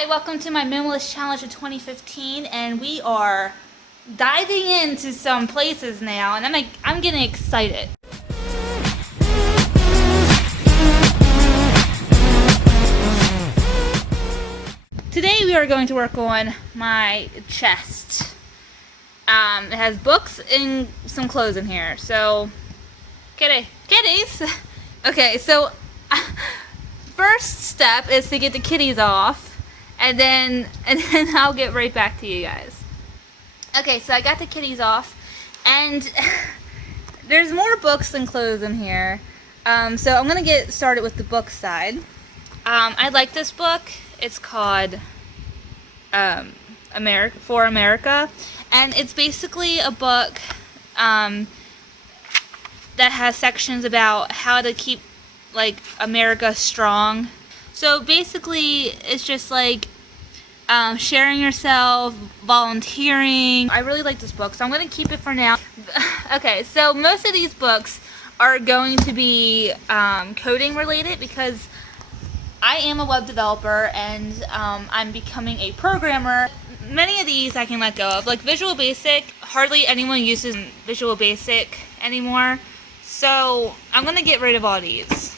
Hi, welcome to my Minimalist Challenge of 2015, and we are diving into some places now, and I'm getting excited. Today we are going to work on my chest. It has books and some clothes in here, so kitties. Okay, so first step is to get the kitties off. And then I'll get right back to you guys. Okay, so I got the kitties off, and there's more books than clothes in here. So I'm gonna get started with the book side. I like this book. It's called America, and it's basically a book that has sections about how to keep America strong. So basically, it's just sharing yourself, volunteering. I really like this book, so I'm going to keep it for now. Okay, so most of these books are going to be coding related because I am a web developer and I'm becoming a programmer. Many of these I can let go of. Like Visual Basic, hardly anyone uses Visual Basic anymore. So I'm going to get rid of all these.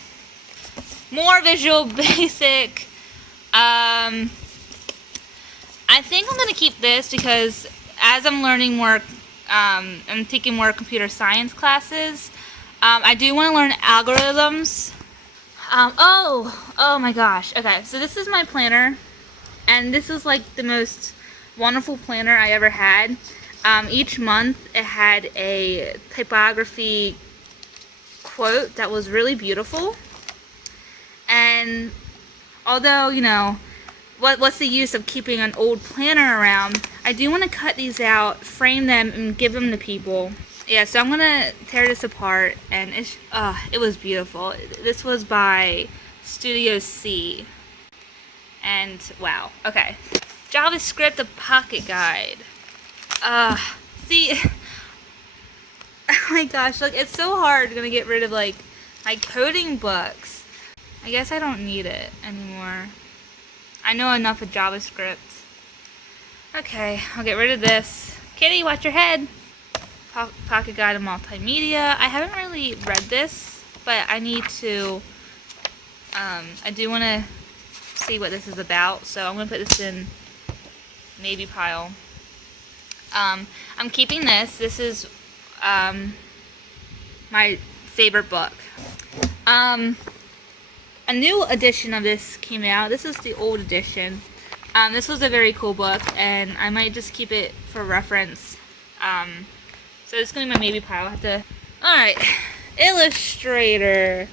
More Visual Basic. I think I'm going to keep this because as I'm learning more, I'm taking more computer science classes. I do want to learn algorithms. Oh my gosh. Okay, so this is my planner. And this is like the most wonderful planner I ever had. Each month it had a typography quote that was really beautiful. And although, you know, what's the use of keeping an old planner around, I do want to cut these out, frame them, and give them to people. Yeah, so I'm going to tear this apart, and it was beautiful. This was by Studio C. And, wow. Okay. JavaScript, a pocket guide. See, oh my gosh, it's so hard to get rid of, my coding books. I guess I don't need it anymore. I know enough of JavaScript. Okay, I'll get rid of this. Kitty, watch your head. Pocket Guide of Multimedia. I haven't really read this, but I need to, I do want to see what this is about, so I'm going to put this in maybe pile. I'm keeping this. This is my favorite book. A new edition of this came out. This is the old edition. This was a very cool book, and I might just keep it for reference. So it's going to be my maybe pile. I'll have to... Alright. Illustrator.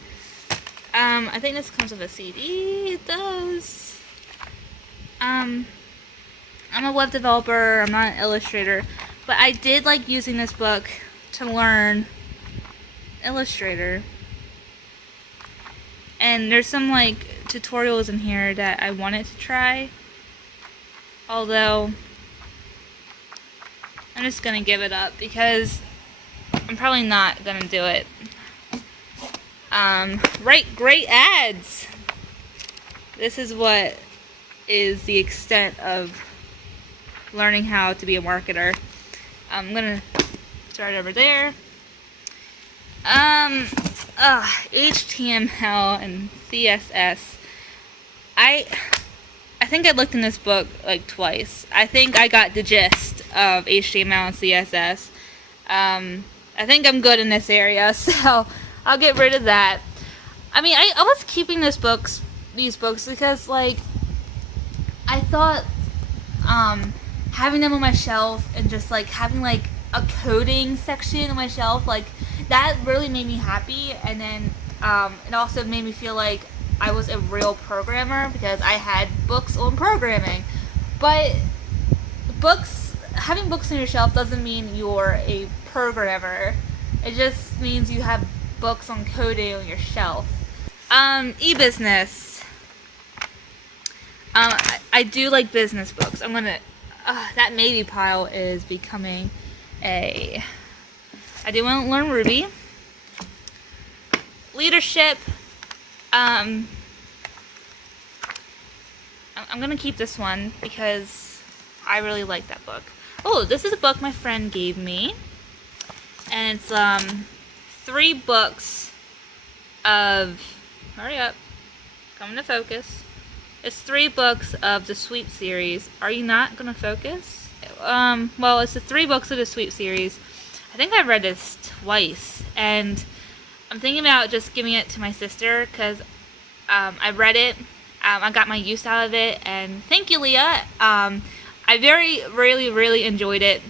I think this comes with a CD. It does. I'm a web developer. I'm not an illustrator. But I did like using this book to learn Illustrator. And there's some tutorials in here that I wanted to try. Although I'm just gonna give it up because I'm probably not gonna do it. Write great ads. This is what is the extent of learning how to be a marketer. I'm gonna start over there. HTML and CSS. I think I looked in this book twice. I think I got the gist of HTML and CSS. I think I'm good in this area, so I'll get rid of that. I mean, I was keeping these books because I thought having them on my shelf and just having a coding section on my shelf, that really made me happy. And then it also made me feel like I was a real programmer because I had books on programming. But having books on your shelf doesn't mean you're a programmer. It just means you have books on coding on your shelf. E-business. I do like business books. I'm gonna that maybe pile is becoming a... I do want to learn Ruby. Leadership. I'm gonna keep this one because I really like that book. Oh, this is a book my friend gave me, and it's 3 books of, hurry up, coming to focus. It's 3 books of the Sweep series. Are you not gonna focus? Well, it's the 3 books of the Sweep series. I think I've read this twice, and I'm thinking about just giving it to my sister because I read it. I got my use out of it, and thank you, Leah. I really enjoyed it.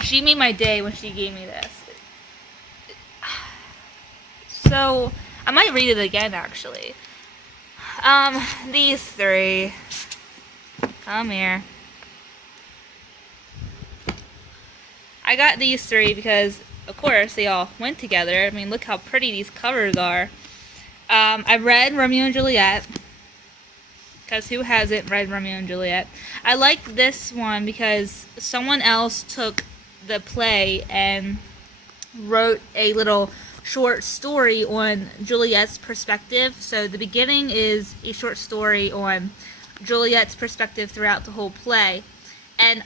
She made my day when she gave me this. So I might read it again, actually. These 3. Come here. I got these 3 because, of course, they all went together. I mean, look how pretty these covers are. I read Romeo and Juliet, because who hasn't read Romeo and Juliet? I like this one because someone else took the play and wrote a little short story on Juliet's perspective. So the beginning is a short story on Juliet's perspective throughout the whole play. And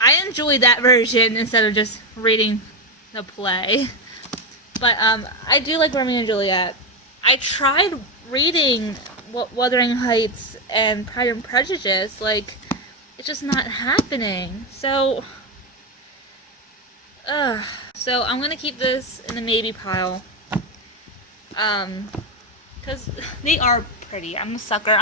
I enjoyed that version instead of just reading the play. But I do like Romeo and Juliet. I tried reading Wuthering Heights and Pride and Prejudice. Like, it's just not happening. So I'm gonna keep this in the maybe pile. Because they are pretty. I'm a sucker.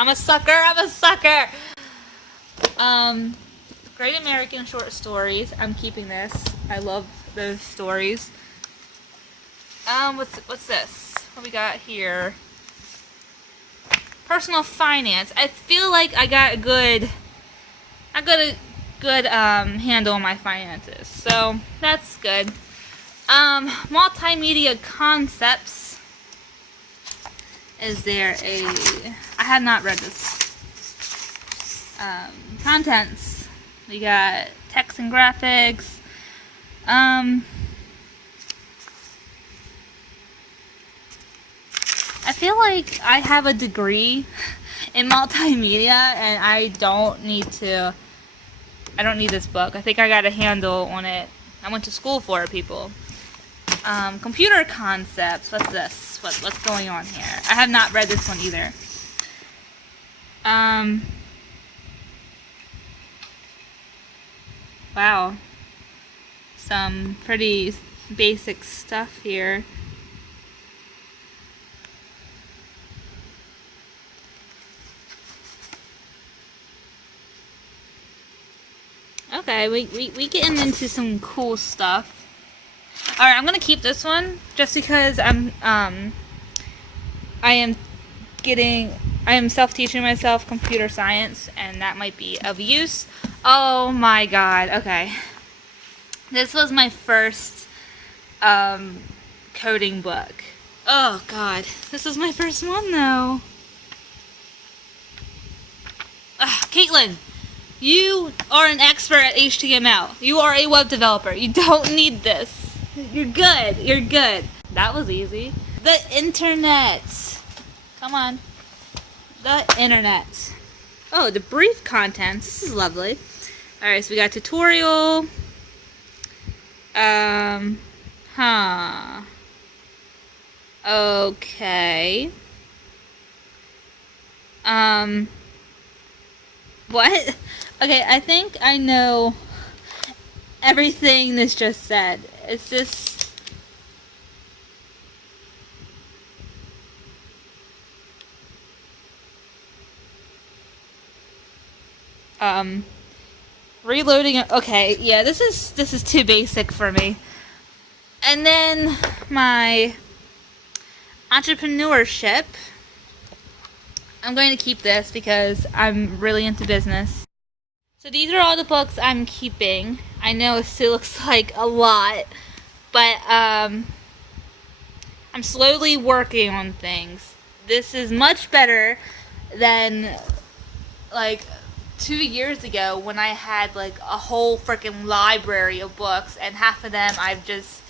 Great American Short Stories. I'm keeping this. I love those stories. What's this? What we got here? Personal finance. I feel like I got a good handle on my finances, so that's good. Multimedia concepts. Is there a? I have not read this. Contents. We got text and graphics. I feel like I have a degree in multimedia, and I don't need this book. I think I got a handle on it. I went to school for it, people. Computer concepts. What's this? What's going on here? I have not read this one either. Wow. Some pretty basic stuff here. Okay, we getting into some cool stuff. Alright, I'm gonna keep this one just because I am self-teaching myself computer science, and that might be of use. Oh my god, okay. This was my first coding book. Oh god, this was my first one though. Ugh, Caitlin! You are an expert at HTML. You are a web developer. You don't need this. You're good. You're good. That was easy. The internet. Come on. The internet. Oh, the brief contents. This is lovely. Alright, so we got tutorial. Okay. What? Okay, I think I know everything this just said. It's just... reloading it. Okay, yeah, this is too basic for me. And then my entrepreneurship. I'm going to keep this because I'm really into business. So these are all the books I'm keeping. I know it still looks like a lot, but I'm slowly working on things. This is much better than like 2 years ago when I had like a whole freaking library of books, and half of them I've just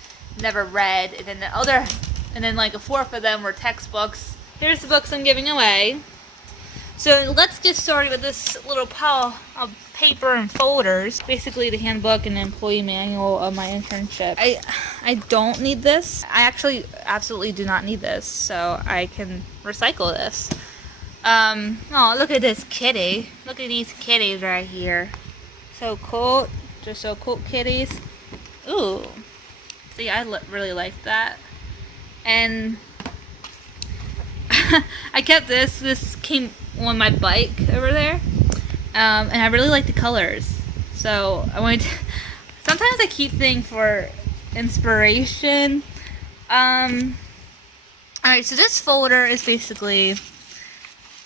never read, and then like a fourth of them were textbooks. Here's the books I'm giving away. So let's get started with this little pile of paper and folders. Basically the handbook and employee manual of my internship. I don't need this. I actually absolutely do not need this, so I can recycle this. Oh, look at this kitty. Look at these kitties right here. So cool. Just so cool kitties. Ooh. See, I really like that. And I kept this. This came on my bike over there. And I really like the colors. So I wanted to, sometimes I keep things for inspiration. Alright, so this folder is basically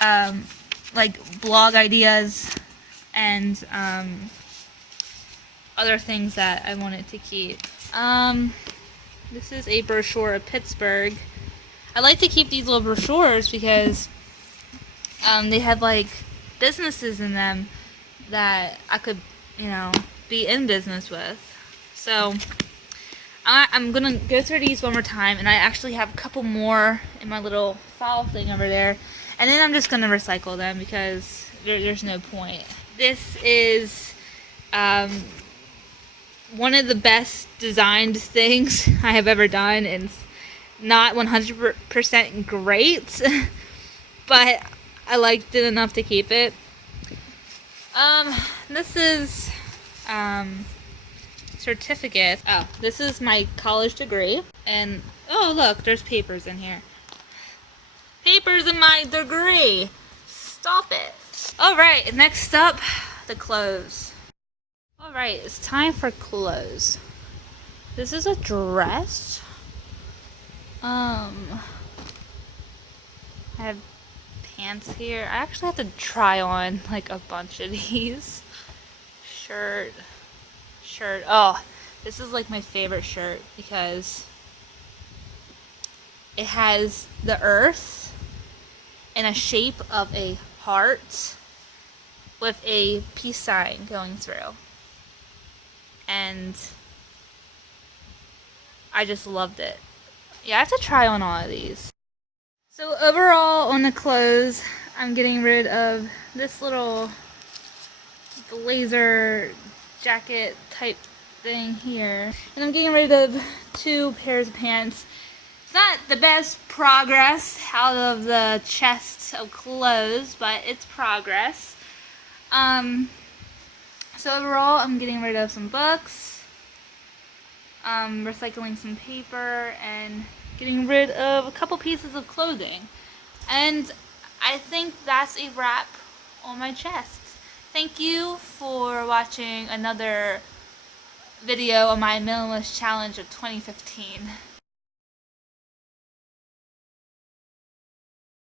like blog ideas and other things that I wanted to keep. This is a brochure of Pittsburgh. I like to keep these little brochures because they have like businesses in them that I could, be in business with. So I'm gonna go through these one more time, and I actually have a couple more in my little file thing over there, and then I'm just gonna recycle them because there's no point. This is one of the best designed things I have ever done, and it's not 100% great, but I liked it enough to keep it. This is certificate. Oh, this is my college degree, and oh look, there's papers in here. Papers in my degree. Stop it. Alright, next up, the clothes. Alright, it's time for clothes. This is a dress. I have pants here. I actually have to try on like a bunch of these. Shirt. Oh, this is like my favorite shirt because it has the earth in a shape of a heart with a peace sign going through. And I just loved it. Yeah, I have to try on all of these. So overall on the clothes, I'm getting rid of this little blazer jacket type thing here. And I'm getting rid of 2 pairs of pants. It's not the best progress out of the chest of clothes, but it's progress. So overall, I'm getting rid of some books, recycling some paper, and getting rid of a couple pieces of clothing. And I think that's a wrap on my chest. Thank you for watching another video on my minimalist challenge of 2015.